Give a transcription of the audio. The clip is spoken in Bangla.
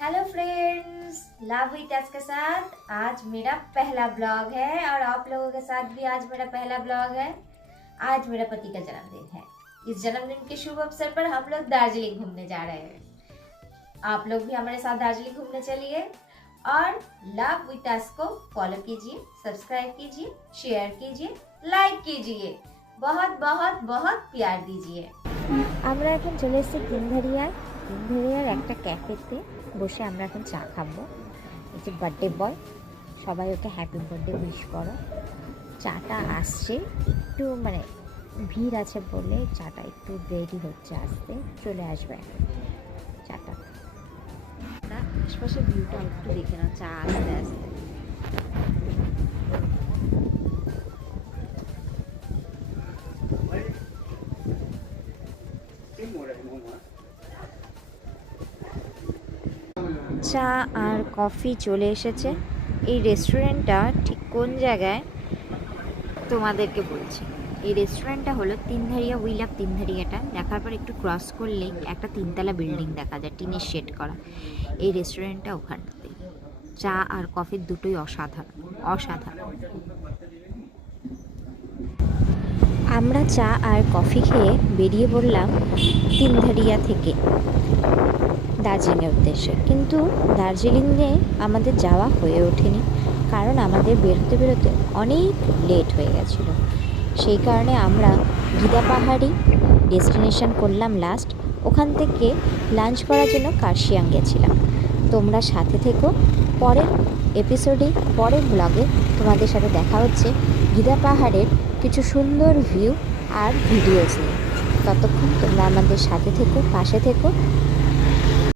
Hello friends, love with touch के साथ आज मेरा पहला ब्लॉग है और आप लोगों के साथ भी आज मेरा पहला ब्लॉग है। आज मेरा पति का जन्मदिन है। इस जन्मदिन के शुभ अवसर पर हम लोग दार्जिलिंग घूमने जा रहे हैं। आप लोग भी हमारे साथ दार्जिलिंग घूमने चलिए और लव विद टच को फॉलो कीजिए, सब्सक्राइब कीजिए, शेयर कीजिए, लाइक कीजिए, बहुत बहुत बहुत प्यार दीजिए। আমরা এখন চলে এসেছি তিনধারিয়ার একটা ক্যাফেতে বসে আমরা এখন চা খাবো। এই যে বার্থডে বয়, সবাই ওকে হ্যাপি বার্থডে উইশ করো। চাটা আসছে, একটু ভিড় আছে বলে চাটা একটু দেরি হচ্ছে আসতে, চলে আসবে এখন চাটা। আশপাশের ভিউটা একটু দেখে নাও চা আসতে আসতে। চা আর কফি চলে এসেছে। এই রেস্টুরেন্টটা ঠিক কোন জায়গায় তোমাদেরকে বলছি। এই রেস্টুরেন্টটা হলো তিনধারিয়া, উই লাভ তিনধারিয়াটা দেখার পর একটু ক্রস করলেই একটা তিনতলা বিল্ডিং দেখা যায়, টিনের শেড করা। এই রেস্টুরেন্টটা ওখানটাতে। চা আর কফির দুটোই অসাধারণ অসাধারণ। আমরা চা আর কফি খেয়ে বেরিয়ে পড়লাম তিনধারিয়া থেকে দার্জিলিংয়ের উদ্দেশ্যে। কিন্তু দার্জিলিংয়ে আমাদের যাওয়া হয়ে ওঠেনি, কারণ আমাদের বেরোতে বেরোতে অনেক লেট হয়ে গেছিলো। সেই কারণে আমরা গিদা পাহাড়ি ডেস্টিনেশন করলাম লাস্ট। ওখান থেকে লাঞ্চ করার জন্য কার্শিয়াং গেছিলাম। তোমরা সাথে থেকো, পরের এপিসোডে পরের ব্লগে তোমাদের সাথে দেখা হচ্ছে গিদা পাহাড়ের কিছু সুন্দর ভিউ আর ভিডিওস নিয়ে। ততক্ষণ তোমরা আমাদের সাথে থেকো, পাশে থেকো।